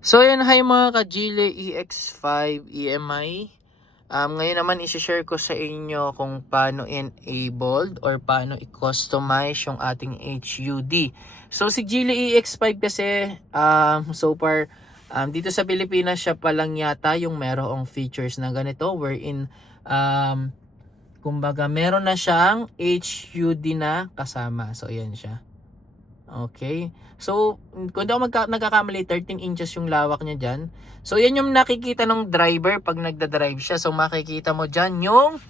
So yun, hi mga ka-Geely EX5 EMI. Ngayon naman isi-share ko sa inyo kung paano enabled or paano i-customize yung ating HUD. So si Geely EX5 kasi so far dito sa Pilipinas siya pa lang yata yung merong features na ganito wherein kumbaga meron na siyang HUD na kasama. So ayan siya. Okay. So, kung di ako nagkakamali, 13 inches yung lawak niya dyan. So, yan yung nakikita ng driver pag nagda-drive siya. So, makikita mo dyan yung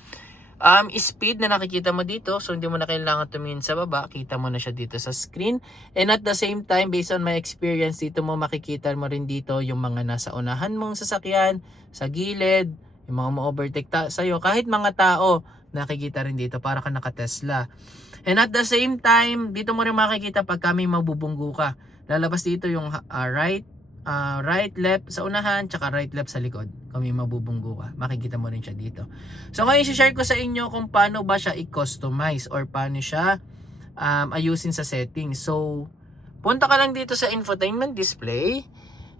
speed na nakikita mo dito. So, hindi mo na kailangan tumingin sa baba. Kita mo na siya dito sa screen. And at the same time, based on my experience, dito mo makikita mo rin dito yung mga nasa unahan mong sasakyan, sa gilid, yung mga ma-overtake sa'yo. Kahit mga tao, nakikita rin dito para ka naka-Tesla. And at the same time, dito mo rin makikita pag kami mabubunggo ka. Lalabas dito yung right, left sa unahan, tsaka right, left sa likod. Kami mabubunggo ka. Makikita mo rin siya dito. So ngayon, share ko sa inyo kung paano ba siya i-customize or paano siya ayusin sa settings. So, punta ka lang dito sa infotainment display.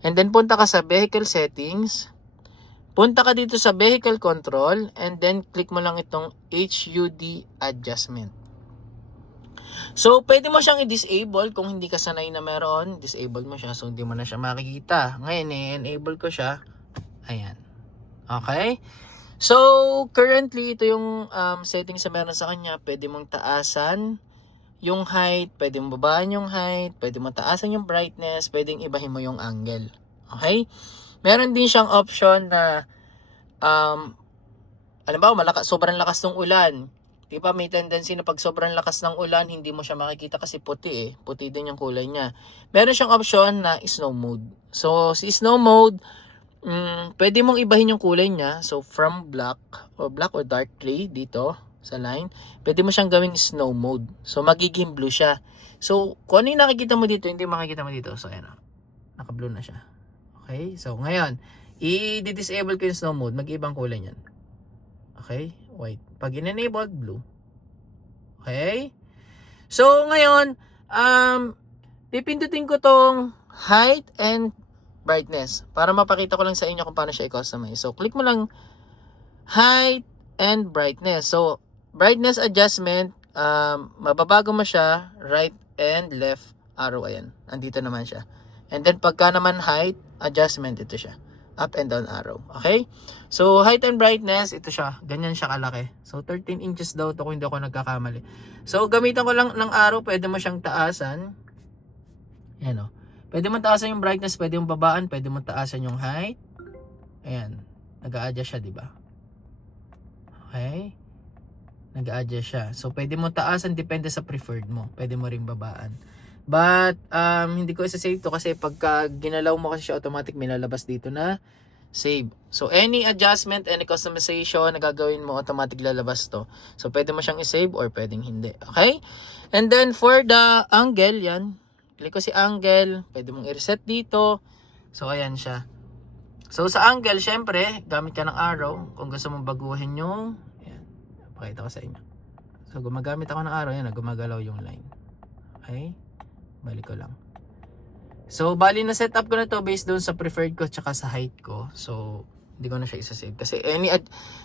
And then punta ka sa vehicle settings. Punta ka dito sa vehicle control. And then click mo lang itong HUD adjustment. So, pwede mo siyang i-disable kung hindi ka sanay na meron. Disable mo siya so hindi mo na siya makikita. Ngayon, i-enable ko siya. Ayan. Okay? So, currently, ito yung settings na meron sa kanya. Pwede mong taasan yung height. Pwede mong babaan yung height. Pwede mong taasan yung brightness. Pwede ibahin mo yung angle. Okay? Meron din siyang option na alam ba, sobrang lakas ng ulan. Di ba may tendency na pag sobrang lakas ng ulan, hindi mo siya makikita kasi puti eh. Puti din yung kulay niya. Meron siyang option na snow mode. So, si snow mode, pwede mong ibahin yung kulay niya. So, from black or dark gray dito sa line, pwede mo siyang gawing snow mode. So, magiging blue siya. So, kung ano yung nakikita mo dito, hindi makikita mo dito. So, ayan o. Naka-blue na siya. Okay? So, ngayon, i-disable ko yung snow mode. Mag-ibang kulay niyan. Okay? White. Pag in-enabled, blue. Okay? So, ngayon, pipindutin ko tong height and brightness para mapakita ko lang sa inyo kung paano siya i-customize. So, click mo lang height and brightness. So, brightness adjustment, mababago mo siya, right and left arrow. Ayan. Andito naman siya. And then, pagka naman height adjustment, ito siya. Up and down arrow. Okay? So, height and brightness, ito siya. Ganyan siya kalaki. So, 13 inches daw ito kung hindi ako nagkakamali. So, gamitan ko lang ng arrow. Pwede mo siyang taasan. Ayan o. Pwede mo taasan yung brightness. Pwede mo babaan. Pwede mo taasan yung height. Ayan. Nag-a-adjust siya, diba? Okay? Nag-a-adjust siya. So, pwede mo taasan. Depende sa preferred mo. Pwede mo ring babaan. But, hindi ko isa-save to kasi pagka ginalaw mo kasi siya automatic may lalabas dito na save. So, any adjustment, any customization na gagawin mo, automatic lalabas to. So, pwede mo siyang i-save or pwedeng hindi. Okay? And then, for the angle, yan. Click ko si angle. Pwede mong i-reset dito. So, ayan siya. So, sa angle, syempre, gamit ka ng arrow. Kung gusto mong baguhin yung, ayan. Pakita ko sa inyo. So, gumagamit ako ng arrow. Yan, gumagalaw yung line. Okay? Balik ko lang. So, bali na setup ko na to based doon sa preferred ko tsaka sa height ko. So, hindi ko na siya isa-save. Kasi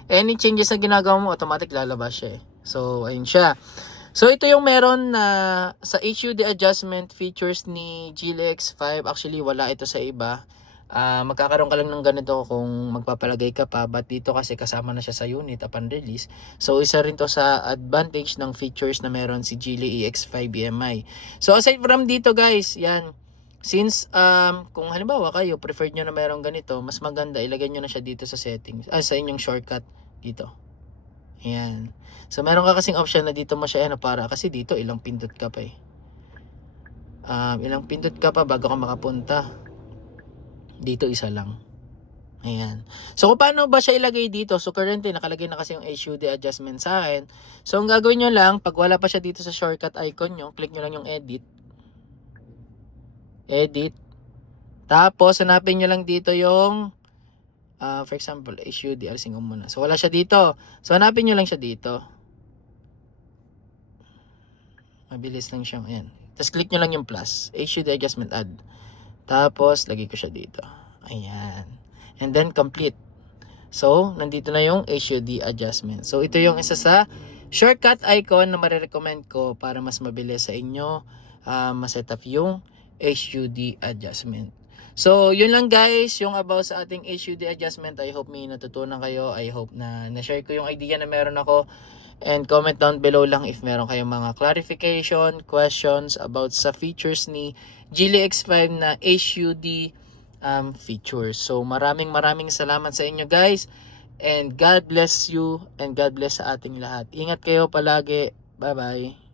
any changes na ginagawa mo, automatic lalabas siya eh. So, ayun siya. So, ito yung meron na sa HUD adjustment features ni Geely X5. Actually, wala ito sa iba. Magkakaroon ka lang ng ganito kung magpapalagay ka pa, but dito kasi kasama na siya sa unit upon release. So, isa rin to sa advantage ng features na meron si Geely EX5 EMI. So, aside from dito guys, yan. Since kung halimbawa kayo preferred nyo na merong ganito, mas maganda ilagay nyo na siya dito sa settings, sa inyong shortcut dito. Ayan. So, meron ka kasing option na dito mo siya para kasi dito ilang pindot ka pa eh. Ilang pindot ka pa bago ka makapunta. Dito isa lang. Ayan. So, kung paano ba siya ilagay dito? So, currently, nakalagay na kasi yung HUD adjustment sa akin. So, ang gagawin nyo lang, pag wala pa siya dito sa shortcut icon nyo, click nyo lang yung edit. Edit. Tapos, hanapin nyo lang dito yung, for example, HUD, alisin ko muna. So, wala siya dito. So, hanapin nyo lang siya dito. Mabilis lang siya. Ayan. Tapos, click nyo lang yung plus. HUD adjustment add. Tapos, lagay ko siya dito. Ayan. And then, complete. So, nandito na yung HUD adjustment. So, ito yung isa sa shortcut icon na marirecommend ko para mas mabilis sa inyo ma-set up yung HUD adjustment. So, yun lang guys, yung about sa ating HUD adjustment. I hope may natutunan kayo. I hope na na-share ko yung idea na meron ako. And comment down below lang if meron kayong mga clarification, questions about sa features ni Geely X5 na HUD features. So maraming salamat sa inyo guys. And God bless you and God bless sa ating lahat. Ingat kayo palagi. Bye bye.